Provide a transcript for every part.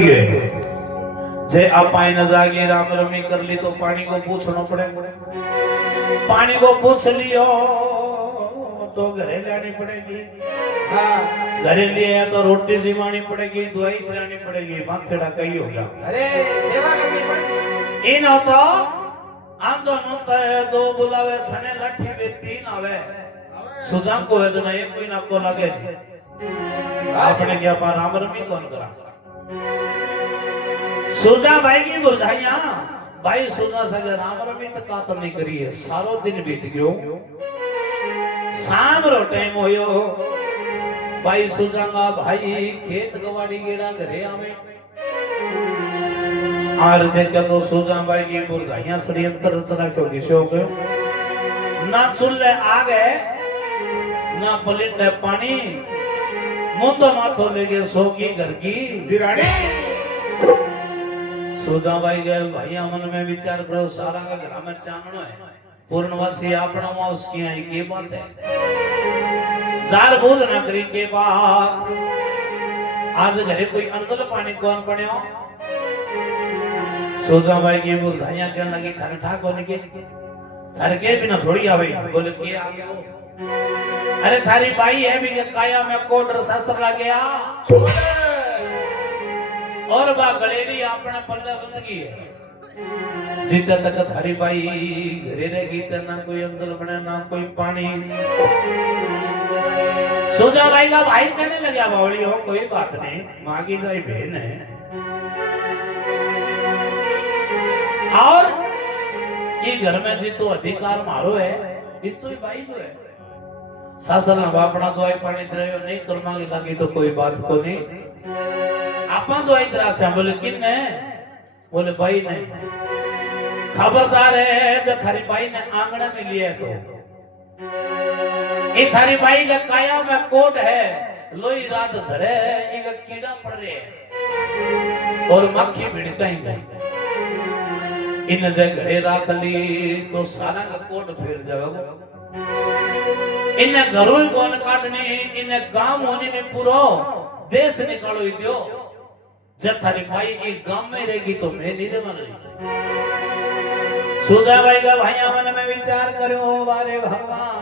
दिए जे अपाई न जागे राम रमी कर ली तो पानी को पूछना पड़ेगा, पानी को पूछ लियो तो घरे लानी पड़ेगी, घरे लिए तो रोटी जिमानी पड़ेगी, दवाई दिलानी पड़ेगी, माथेड़ा कहीं होगा। अरे सेवा करनी पड़ेगी। इन होता आम दोनों दो बुलावे सने लाठी वे तीन आवे सुजा को है तो नहीं कोई ना को लगे अपने क्या पा राम रमी कौन करा सुजा भाई की बुझाइया भाई सुजा सगे राम रमी तक का तो नहीं करी है, सारो दिन बीत गयो, शाम रो टाइम होयो, भाई सुजांगा भाई खेत गवाड़ी गेड़ा घरे आवे आर देखे तो सुजा भाई की बुझाइया षड्यंत्र रचना क्यों शौक ना चुल्ले आ गए ना पलिंडे पानी मुंदो माथो लेके सोगी घर की दिराड़ी सुजा भाई गए भैया मन में विचार करो सारा का घर में चांगनो है पूर्णवासी अपना माउस की आई की बात है जार बोझ ना करी के बात आज घरे कोई अंदर पानी कौन पड़े सुजा भाई की बुझाइया कहने लगी थारे ठाको ने के थारे के बिना थोड़ी आवे बोले के आ गयो अरे थारी बाई है भी काया में कोटर शास्त्र ला गया और बा गलेडी अपने पल्ले बंदगी है जीते तक थारी बाई घरे रहेगी तो ना कोई अंजल बने ना कोई पानी सोजा भाई का भाई कहने लगा बावली हो कोई बात नहीं मांगी जाए बहन है और ये घर में जीतो अधिकार मारो है इतो ही भाई को है सासर ना बापड़ा दवाई पानी दे नहीं कर मांगी लगी तो कोई बात को नहीं अपन दवाई दरा से बोले किन है बोले भाई ने खबरदार है जब थारी भाई ने आंगना में लिया तो ये थारी भाई का काया में कोट है लोई रात झरे इनका कीड़ा पड़ रहे है और मक्खी भिड़काएंगे इन घरे राख ली तो सारा का कोट फिर जाओगे इन्हें घरों कौन काटने इन्हें गांव होने में पूरा देश निकालो ही दियो जब थारी भाई एक गांव में रहेगी तो मैं नहीं रह रही सुधा भाई का भाइया मन में विचार करो बारे भगवान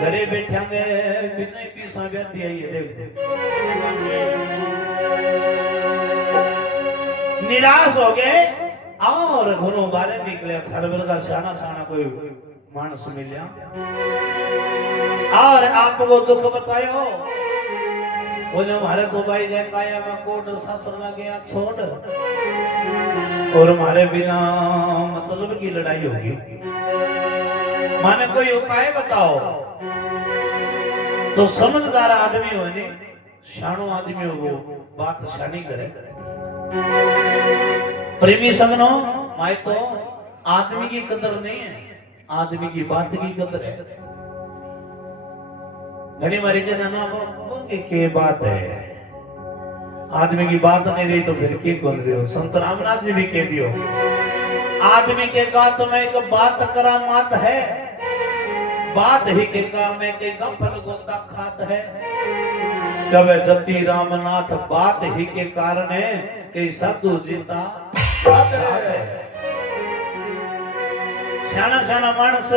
घरे बैठेंगे बिना पीसा व्यक्ति है ये देख निराश हो गए और घरों बाहर निकले थरबल का साना साना कोई मानस मिलिया और आपको दुख बतायो बोले हमारे तो भाई गए काया में कोट शास्त्र लग गया छोड़ और हमारे बिना मतलब की लड़ाई होगी माने कोई उपाय बताओ तो समझदार आदमी हो नहीं शानो आदमी हो वो बात शानी करे प्रेमी संगनो माय तो आदमी की कदर नहीं है आदमी की बात की कदर है घनी मारी के ना वो के बात है आदमी की बात नहीं रही तो फिर की बोल रहे हो संत रामनाथ जी भी कह दियो आदमी के गात में एक बात करा मात है बात ही के कारण के गफल गोता खात है कवे जति रामनाथ बात ही के कारण है कि साधु जीता शाना शाना मानस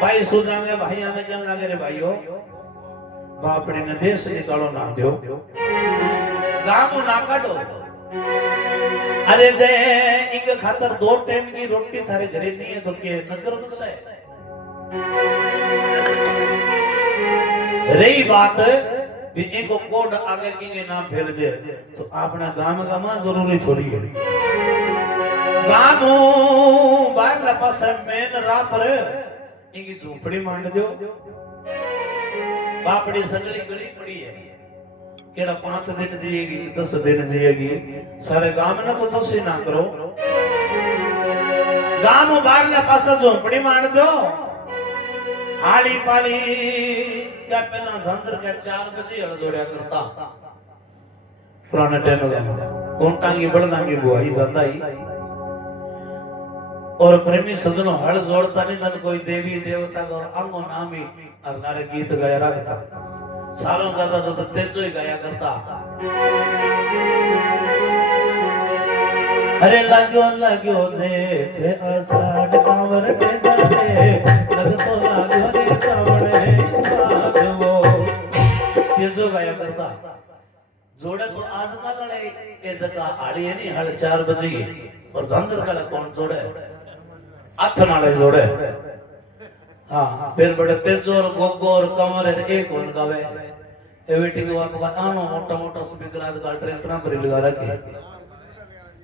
भाई सुजांगे भाई आने क्या लगे रे भाइयों बापड़ी ने देश निकालो ना दो गामो ना काटो अरे जय इनके खातर 2 टाइम की रोटी थारे घरे नहीं है तो के नगर बस है रही बात इनको कोड आगे की नाम फैल जाए तो अपना गांव गमा जरूरी थोड़ी है गांव बाहर पास मेन राह पर इनकी झोपड़ी मांड दो बापड़ी सगली गली पड़ी है केड़ा 5 दिन जिएगी 10 दिन जिएगी सारे गांव में तो दोषी ना करो गांव बाहर पास झोपड़ी मांड दो हाली पाली क्या पहला झंझर का 4 बजे हल जोड़िया करता पुराना टाइम में कोंटांगी बड़दांगी बुआई ज्यादा ही और प्रेमी सजनो हल जोड़ता नहीं तन कोई देवी देवता का और अंगो नामी और नारे गीत गाया रखता सालों ज्यादा तेजो ही गाया करता अरे लाग्यो लाग्यो जेठ आषाढ़ कांवर के जाने लगतो लाग्यो रे सावणे माधवो ये जो गाया करता जोड़े तो आजकल वाले ये जगह आड़ी है नहीं 4:30 बजे और झांझर का कौन जोड़े आठ नाले जोड़े हाँ फिर बड़े तेजो और गोगो और कमर एक कौन गावे ये बेटी को आपका आनो मोटा मोटा स्पीकर आजकल ट्रैक्टर पर लगा रखे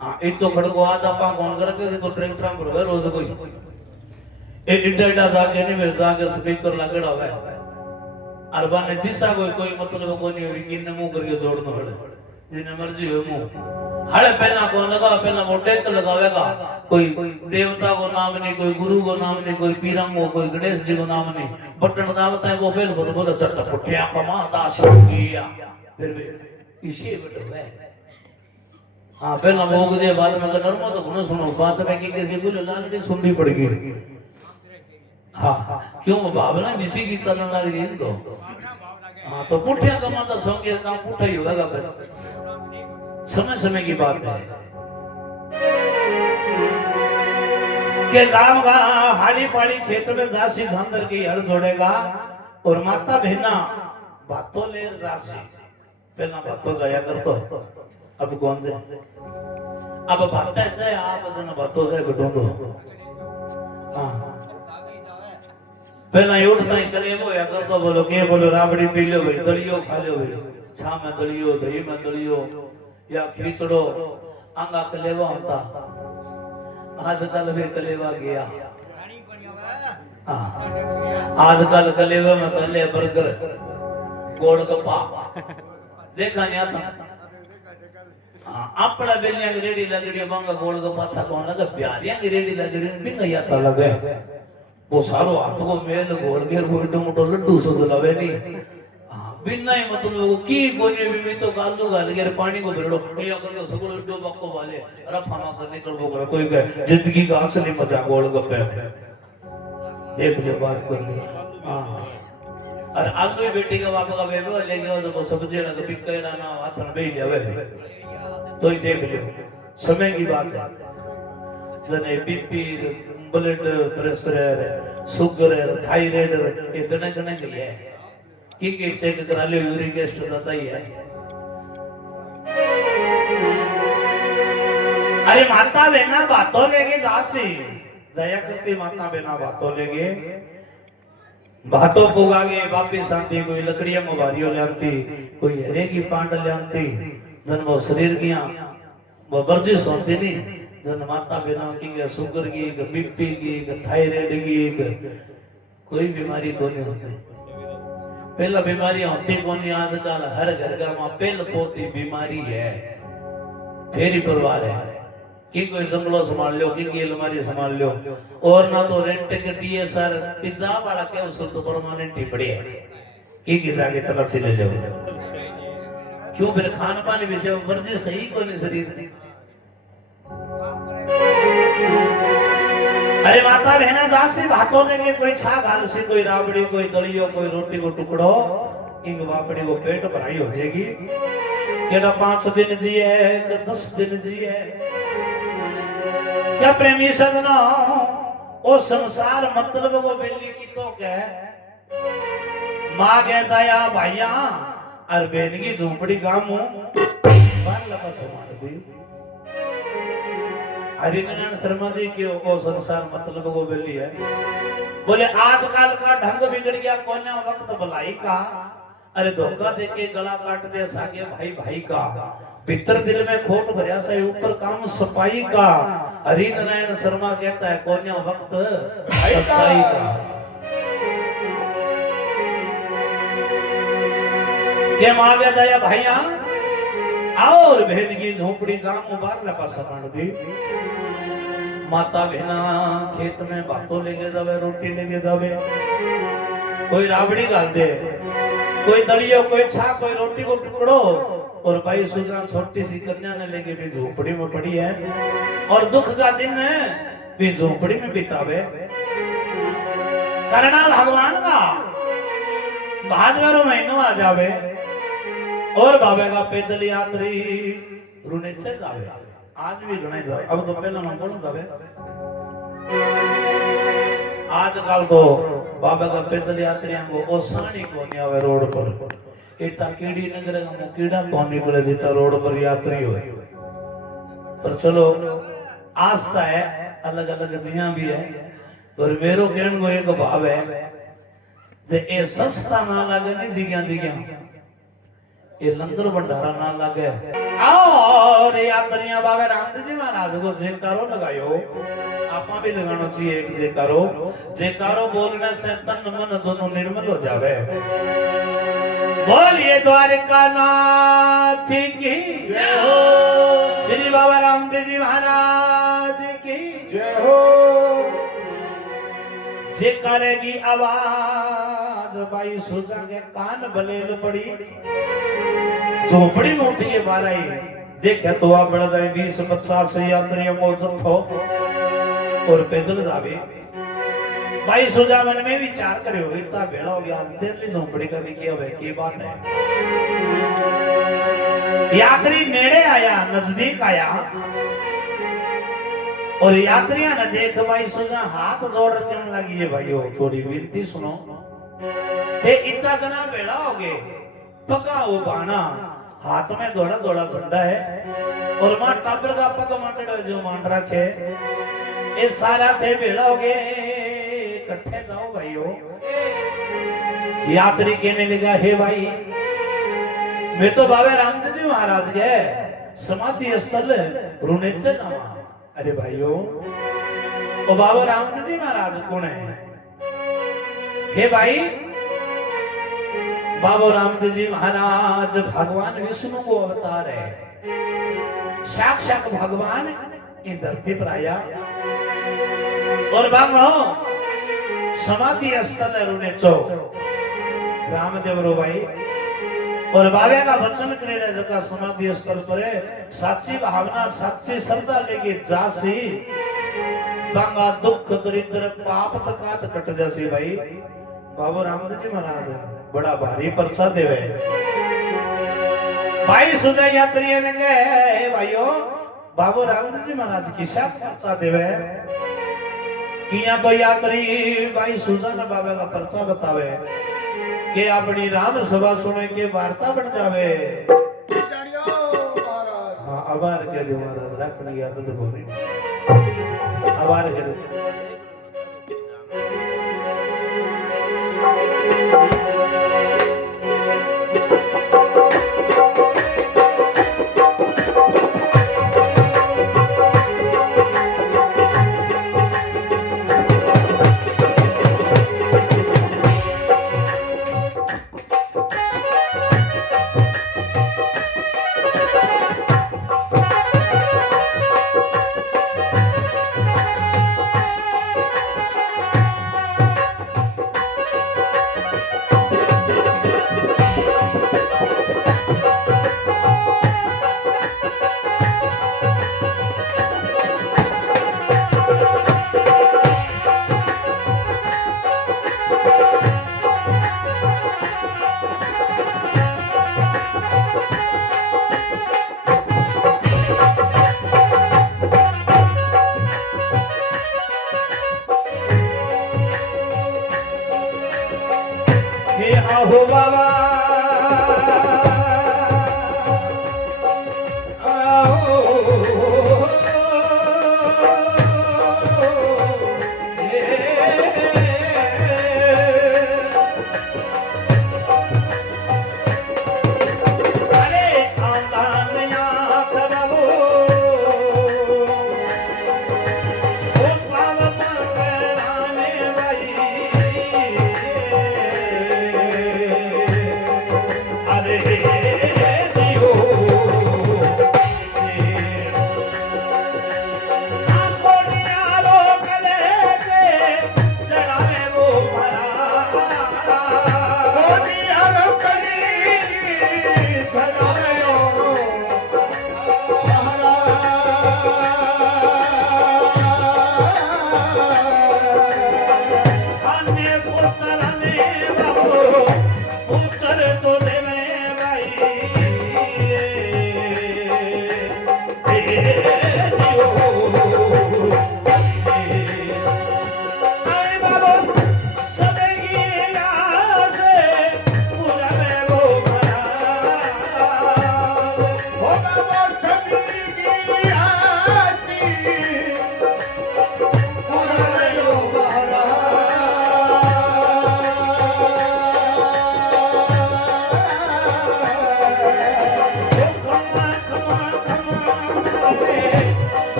हाँ इतो खड़को आज आपा कौन कर के तो ट्रैक्टर पर वे रोज कोई एक इंटरनेट जाके नहीं वे जाके स्पीकर लगड़ा हुआ है अरबा ने दिशा कोई मतलब कोई नहीं हुई किन्ने मुंह करके जोड़ना पड़े जिन्हें मर्जी हो मुंह हड़े पहला कौन लगा पहला वो टेक लगावेगा कोई देवता को नाम नहीं कोई गुरु को नाम नहीं कोई पीरंग को कोई गणेश जी को नाम नहीं बटन दावता है वो बेल बोले चट्टा पुठिया कमा दास किया फिर भी इसी बटन है हाँ पहला मोग जे बाद में नरमा तो गुण सुनो बात में की कैसे बोले लालड़ी सुननी पड़ेगी हाँ क्यों भावना इसी की चलने लग रही है तो हाँ तो पुठिया कमाता सौ के काम पुठा ही होगा फिर समय समय की बात है के गांव का हाली पाली खेत में जासी झांझर की हल जोड़ेगा और माता बहना बातों ले जासी पहला बातों जाया कर तो अब कौन से अब बात है आप जन बातों से बटो दो हाँ पहला उठता ही कलेबो या कर तो बोलो के बोलो राबड़ी पी लो भाई दलियो खा लो भाई छा में दलियो दही में दलियो या खींचड़ो आंगा कलेवा होता आजकल भी कलेवा गया आजकल कलेवा में चले बर्गर गोलगप्पा देखा नहीं आता अपना बेलियां की रेडी लगड़ी बांगा गोलगप्पा छा कौन लगा प्यारियां की रेडी लगड़ी बिंगा या चला गया वो सारो हाथ को मेल गोल घेर वो इडो मोटो लड्डू सो जलावे नहीं बिना ही मतलब वो की कोने भी तो गालू गाल के पानी को भरड़ो या करके सगुल इडो बक्को वाले रफाना कर निकल वो कर तो एक जिंदगी का असली मजा गोलगप्पे में देख ले बात कर ले हां और अब भी बेटी का बाप का बेबे ले गयो तो सब्जी लगा बिकेड़ा ना हाथ में बे लेवे तो ही देख ले समय की बात है जने BP blood pressure sugar thyroid इतने गणे नहीं है की चेक करा लो यूरिक एसिड जाता ही है अरे माता बहना बातों लेके जासी जया करती माता बहना बातों लेके बातों पुगागे बापी शांति कोई लकड़ियां मुबारियों लाती कोई हरे की पांड लाती जन वो शरीर की वो वर्जिश होती नहीं जन माता बहनों की शुगर की बीपी की थायराइड की कोई बीमारी को नहीं होती पहला बीमारियां होती कोनी आजकल हर घर का मां पहल पोती बीमारी है फेरी परिवार है कि कोई जंगलों संभाल लो कि अलमारी संभाल लो और ना तो रेंट के टीएसआर पिज्जा वाला के उसको तो परमानेंट ही पड़ी है कि जाके तरह से ले लो क्यों फिर खान पान विषय वर्जिश सही कोनी शरीर में अरे माता बहना जा से बातों लेके कोई छा घाल से कोई राबड़ी कोई दलियो कोई रोटी को टुकड़ो इंग बापड़ी को पेट भराई हो जाएगी केड़ा 5 दिन जिए के 10 दिन जिए क्या प्रेमी सजना ओ संसार मतलब को बिल्ली की तो क्या मां कह जाया भाइया और बहन की झोपड़ी गामू बार लपा समान दी हरिनारायण शर्मा जी की वो संसार मतलब को बेली है बोले आजकल का ढंग बिगड़ गया कोने वक्त भलाई का अरे धोखा देके गला काट दे सागे भाई भाई का भीतर दिल में खोट भरिया से ऊपर काम सफाई का हरिनारायण शर्मा कहता है कोने वक्त सच्चाई का के मांगे जाया भैया और बहन की झोपड़ी गांव मुबार लपा समान दी माता बहना खेत में बातों लेके जावे रोटी लेके जावे कोई राबड़ी डाल दे कोई दलियो कोई छा कोई रोटी को टुकड़ो और भाई सुजा छोटी सी कन्या ने लेके भी झोपड़ी में पड़ी है और दुख का दिन भी झोपड़ी में बितावे करनाल भगवान का भादवर महीनों आ जावे और बाबे का पैदल यात्री रुने से जावे आज भी घणे जावे अब तो पहला ना बोलो जावे आजकल तो बाबा का पैदल यात्रियों को ओसानी को नहीं आवे रोड पर इतना कीड़ी नगर का कीड़ा कौन निकले जितना रोड पर यात्री हो पर चलो आस्था है अलग अलग जिया भी है पर मेरो कहने को एक भाव है जे ए सस्ता ना लगे नहीं जिग्या जिग्या ये लंगर भंडारा ना लगे और यात्रियां बाबा रामदेव जी महाराज को जयकारो लगायो आपा भी लगाना चाहिए एक जयकारो बोलने से तन मन दोनों निर्मल हो जावे बोलिए द्वारिका नाथ की जय हो श्री बाबा रामदेव जी महाराज की जय हो जे करेगी आवाज भाई सोचा के कान बलेल पड़ी झोपड़ी में उठी है बाराई देखे तो आप बढ़ गए 20-50 यात्रियों को जत्थो और पैदल जावे भाई सोचा मन में विचार करो इतना भेड़ा हो गया दिल्ली झोपड़ी का लिखी है की बात है यात्री नेड़े आया नजदीक आया और यात्रियों ने देख भाई सोचा हाथ जोड़ करने लगी है भाइयों थोड़ी विनती सुनो थे इतना जना बेड़ा हो गए पका वो बाना हाथ में दौड़ा दौड़ा झंडा है और मां टाबर का पग मंडड़ जो मान रखे ये सारा थे बेड़ा हो गए इकट्ठे जाओ भाइयों यात्री कहने लगा हे भाई मैं तो बाबा रामदेव जी महाराज के समाधि स्थल रुनेचे जावा अरे भाइयों ओ बाबा रामदेव जी महाराज कौन है हे भाई बाबा रामदेव जी महाराज भगवान विष्णु को अवतार है साक्षात भगवान इन धरती पर आया और बाबा समाधि स्थल रुने चो रामदेव रो भाई और बाबे का वचन करे जगह समाधि स्थल पर साची भावना साची श्रद्धा लेके जासी बांगा दुख दरिद्र पाप तकात कट जासी भाई बाबा रामदेव जी महाराज बड़ा भारी परसा देवे भाई सुजा यात्री ने कहे भाइयों बाबा रामदेव जी महाराज की साथ परसा देवे किया तो यात्री भाई सुजा ने बाबा का परसा बतावे के अपनी राम सभा सुने के वार्ता बन जावे हाँ आभार कह दो महाराज रखने की आदत बोली आभार कह दो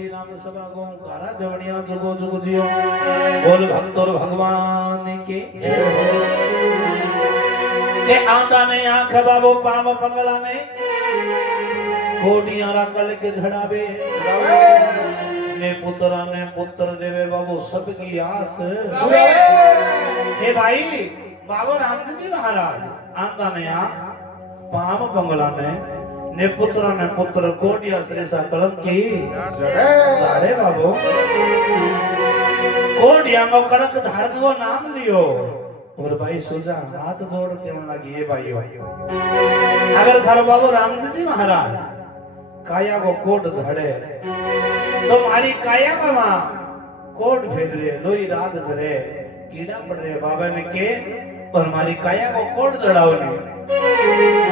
बेटी नाम सभा गो कारा देवड़िया जुगो जुगो जियो बोल भक्तोर भगवान की के आंदा ने आंख बाबो पाम पंगला ने कोडियां राकल के धड़ावे ने पुत्र देवे बाबू सबकी आस हे भाई बाबू रामदेव जी महाराज आंदा ने आंख पाम पंगला ने पुत्र कोडिया श्रेषा कलंकी धाड़े बाबू कोडिया को कलंक धाड़ दो नाम लियो और भाई सुजा हाथ जोड़ के लगी ये भाइयों अगर थारो बाबू रामदेव जी महाराज काया को कोट धड़े तो मारी काया का मां कोट फेर रे लोई रात जरे कीड़ा पड़ रे बाबा ने के और मारी काया को कोट धड़ाओ ने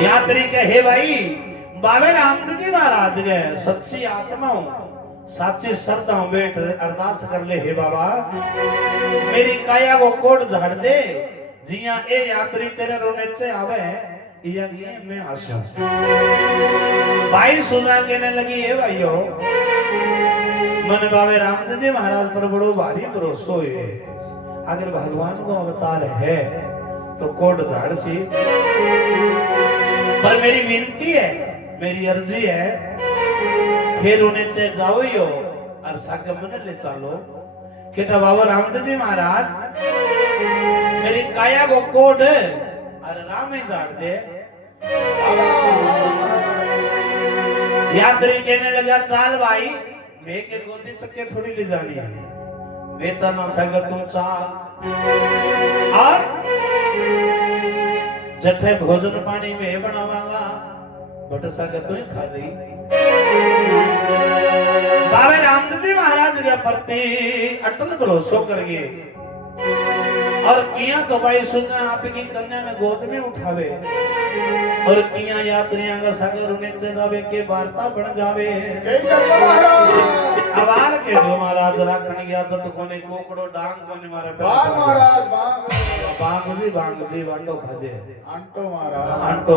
यात्री के हे भाई बाबे रामदेव जी महाराज के सच्ची आत्मा साची श्रद्धा बैठ अरदास कर ले हे बाबा मेरी काया को कोट झाड़ दे जिया ए यात्री तेरे रोने से आवे ये मैं आशा भाई सुना कहने लगी है भाइयों मन बाबे रामदेव जी महाराज पर बड़ो भारी भरोसा है अगर भगवान को अवतार है तो कोट झाड़ सी पर मेरी विनती है मेरी अर्जी है फिर उन्हें चे जाओ यो और सागे मन ले चलो केटा बाबा रामदेव जी महाराज मेरी काया को कोड और राम ही झाड़ दे यात्री कहने लगा चाल भाई मैं के गोदी चक्के थोड़ी ले जानी है बेचा ना सके तुम चाल और जठे भोजन पानी में बनावागा बट सके तू ही खा ली बाबा रामदेव जी महाराज के प्रति अटल भरोसा करगे और किया तो भाई सुना आपकी कन्या ने गोद में उठावे और किया यात्रियां का सागर उन्हें से जावे के वार्ता बन जावे आवार के दो महाराज राखण की आदत कोने कोकड़ो डांग कोने मारे बाग महाराज बांग जी वांडो खाजे अंटो महाराज अंटो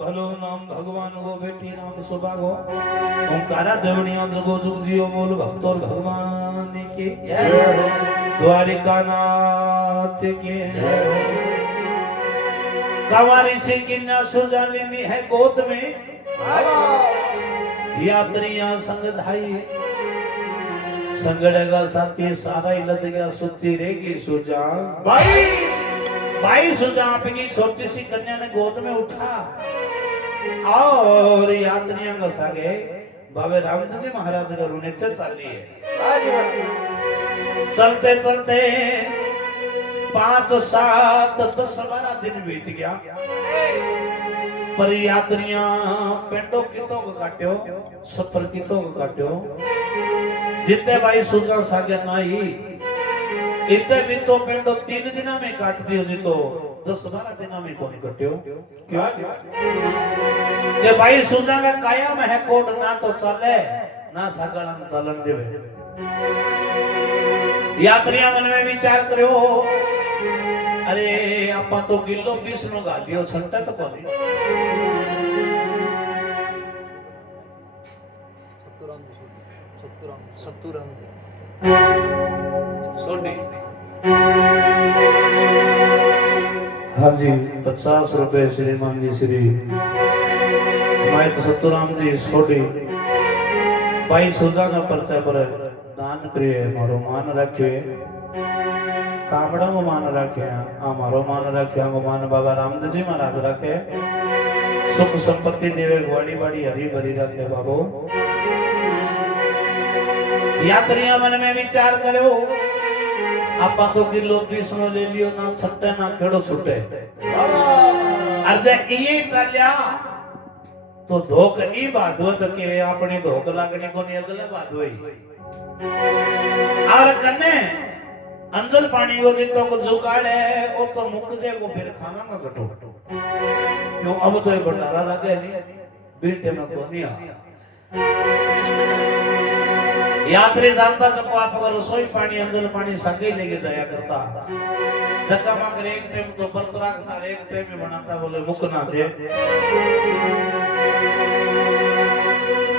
भलो नाम भगवान को बेटी नाम सुभागो ओंकारा देवड़ियों जगो जुग जियो बोल भक्तों भगवान की जय द्वारिका नाथ के कंवारी से किन्ना सुजा लेनी है गोद में यात्रियां संग धाई संगड़ेगा साथी सारा ही लद गया सुती रहेगी सुजा भाई सुजा आपकी छोटी सी कन्या ने गोद में उठा और यात्रियां घसा गए बाबे रामदेव जी महाराज का रूने से चाली है चलते चलते 5 7 10 12 दिन बीत गया पर यात्रियां पेंडो कितों को काट्यो सफर कितों को काट्यो जितने भाई सुजा सागे नाई इतने भी तो पेंडो 3 दिना में काट दियो जी तो 10 12 दिना में कौन कट्यो क्यों ये भाई सुजा का काया में है कोट ना तो चले ना सागलन चलन देवे यात्रियां मन में विचार करो अरे आपा तो किलो 20 नो गालियो छंटा तो कोनी सोडी हाँ जी 50 रुपए श्रीमान जी श्री माई तो सतुराम जी सोडी भाई सुजा ना परचा पर दान करिए मारो मान रखे कामड़ा को मान रखे हमारो मान रखे को मान बाबा रामदेव जी महाराज रखे सुख संपत्ति देवे बड़ी बड़ी हरी भरी रखे बाबू यात्रियां मन में विचार करो आपा तो किलो 20 नो ले लियो ना छट्टे ना खेड़ो छुटे अर्जे ये चलिया तो धोक ई बात हो तो के अपनी धोक लागनी को नहीं अगले बात हुई और कन्ने अंजल पानी को जितो को जुगाड़े वो तो मुक जे को फिर खावांगा कटो क्यों अब तो ये भंडारा लगे नहीं बीटे में को नहीं आ यात्री जानता जब आप अगर रसोई पानी अंजल पानी संगे लेके जाया करता जक्का मगर एक टाइम तो बर्त रखता एक टाइम में बनाता बोले मुक ना जे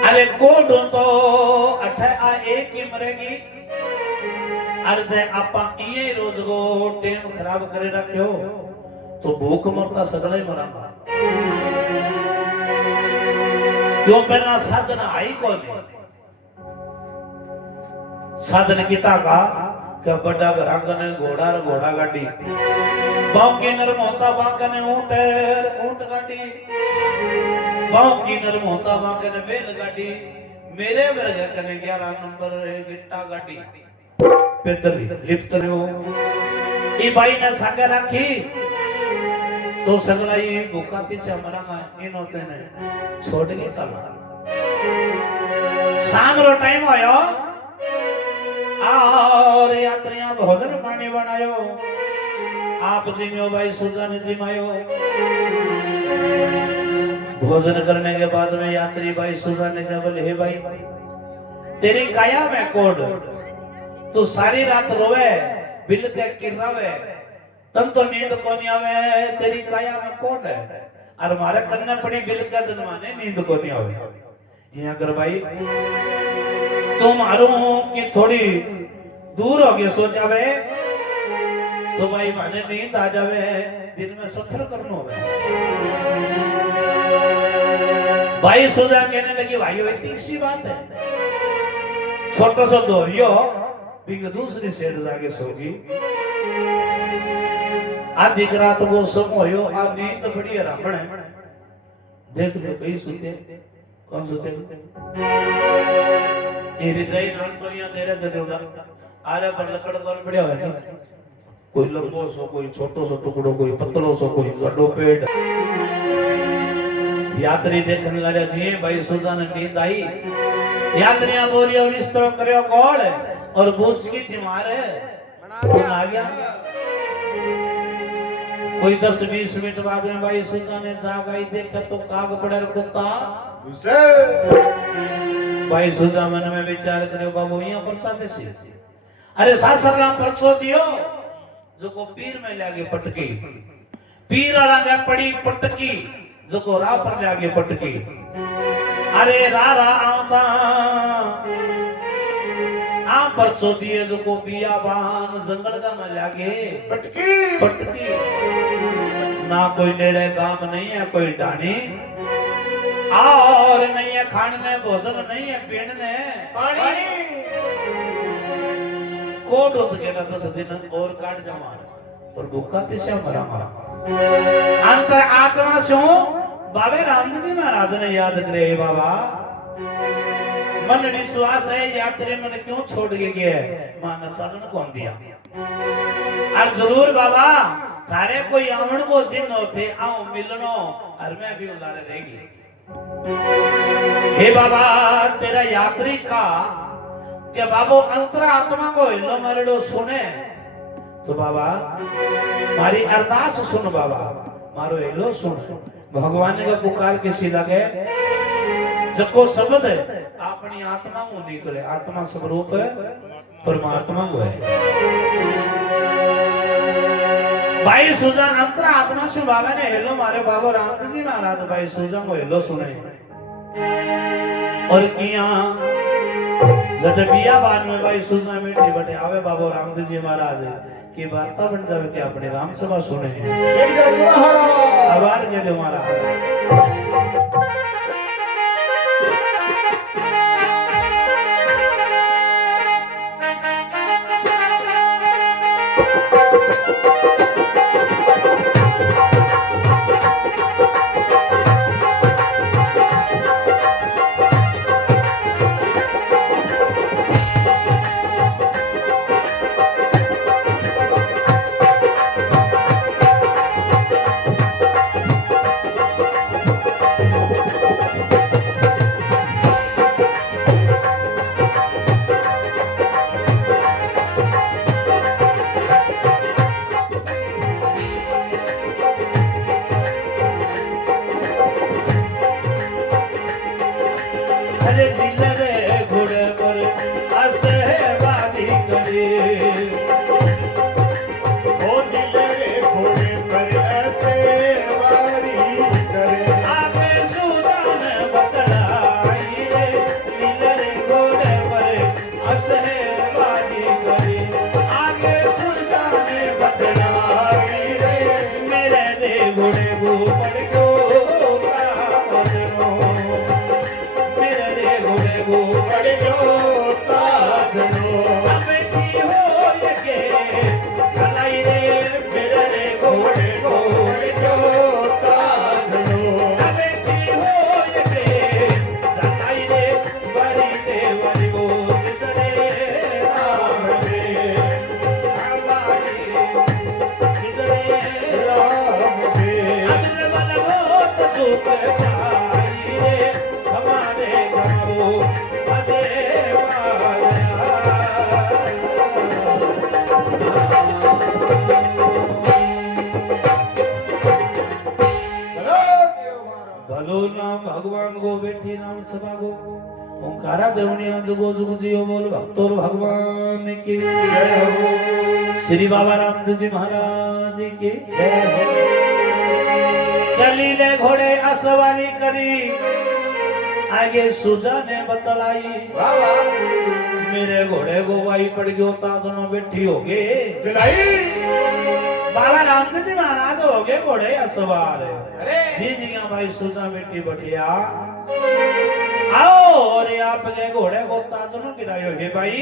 अरे कोड तो अठे आ एक ही मरेगी अर्जे आपा ये रोज को टेम खराब करे रखियो तो भूख मरता सगला ही मरांगा क्यों पहला साधन आई कौन साधन किता का क्या बड़ा घरांगन घोड़ा घोड़ा गाड़ी बाकी नरम होता बाकने ऊंट गाड़ी बाकी नरम होता बाकने बैल गाड़ी मेरे वर्ग कने 11 नंबर गिट्टा गाड़ी पैदल लिफ्ट लो ई भाई ने सागे राखी तो सगला ही भूखाती से मरांगा इन होते ने छोड़ के चला शाम रो टाइम आयो और यात्रियां भोजन पानी बनायो आप जिम्यो भाई सुजान जिमायो भोजन करने के बाद में यात्री भाई सुजान ने बोले हे भाई तेरी काया में कोड तू सारी रात रोवे बिल के किरावे तन तो नींद को नहीं आवे तेरी काया में कोड है और मारे करने पड़ी बिल का दिन माने नींद को नहीं आवे यहाँ कर भाई तुम मारू कि थोड़ी दूर हो गए सो जावे तो भाई माने नींद आ जावे दिन में सफर करना होवे भाई सुजा कहने लगी भाई वो इतनी सी बात है छोटा सा दोरियो बिग दूसरी सेठ जाके सोगी आधी रात को सम होयो आ नींद बड़ी हरामण है देख लो कई सुते कौन सुते ये हृदय नाम तो यहाँ तेरे गधे होगा आरे पर लकड़ कौन बढ़िया है कोई लंबो सो कोई छोटो सो टुकड़ो कोई पतलो सो कोई गड्ढो पेड़ यात्री देखने लगे जी भाई सुजान नींद आई यात्रियां बोरियो विस्तर करियो गोल और बूझ की थी मारे कौन आ गया कोई 10-20 मिनट बाद में भाई सुजान ने जाग आई देखा तो काग पड़ा कुत्ता भाई सुजा मन में विचार करियो बाबू यहाँ पर साथे सी अरे सासरला परसो दियो जो को पीर में लागे पटकी पीर वाला ने पड़ी पटकी जो को राह पर लागे पटकी अरे रा आवता आ परसों दिए जो को बियाबान जंगल का में लागे पटकी पटकी ना कोई नेड़े काम नहीं है कोई डाणी और नहीं है खाने भोजन नहीं है पीने पानी कोट उत गेला 10 दिन और काट जमा पर भूखा तिशा मरांगा अंतर आत्मा सो बाबे रामदेव जी महाराज ने याद करे बाबा मन विश्वास है यात्री मन क्यों छोड़ के गया मान चलन कौन दिया और जरूर बाबा थारे कोई आवन को दिन होते आओ मिलनो और मैं भी उलारे रहेगी हे बाबा तेरा यात्री का कि बाबो अंतरा आत्मा को हिलो मरडो सुने तो बाबा मारी अरदास सुन बाबा मारो हिलो सुन भगवान का पुकार किसी लगे जको शब्द है अपनी आत्मा को निकले आत्मा स्वरूप है परमात्मा को है भाई सुजा अंतरा आत्मा सु बाबा ने हेलो मारे बाबा रामदेव जी महाराज भाई सुजा को हेलो सुने और किया जट बिया बाद में भाई सुजा मीठी बटे आवे बाबा रामदेव जी महाराज की वार्ता बन जावे कि अपनी राम सभा सुने आभार के दे महाराज अरे दिल रे घोड़े पर असे बादी करे ओ दिल रे घोड़े पर ऐसे वारी करे आगे सुदान बतलाई रे दिल रे घोड़े पर असे बादी करे आगे सुदान बतलाई रे मेरे दे घोड़े को पड़ गयो ताजनो मेरे दे घोड़े को पड़ गयो ताजनो बैठी हो ये सलाई रे मेरे रे घोड़े को पड़ गयो ताजनो बैठी हो ये सलाई रे बरी दे वरी वो सितरे राम रे आवारी सितरे राम दे अजर वाला वो तो दुख पाई रे हमारे घरो अजय भलो नाम भगवान को बैठी नाम सभा को ओंकारा देवनिया जुगो जुग जियो बोल भक्तोर भगवान की जय हो श्री बाबा रामदेव जी महाराज की जय हो दलीले घोड़े असवारी करी आगे सुजा ने बतलाई बाबा मेरे घोड़े को वाई पड़ गयो ताजनो बैठी हो गए चलाई बाबा रामदेव जी महाराज हो गए घोड़े असवार अरे जी जी हाँ भाई सुजा बेटी बटिया आओ और आप गए घोड़े को ताजनो गिरायो हे भाई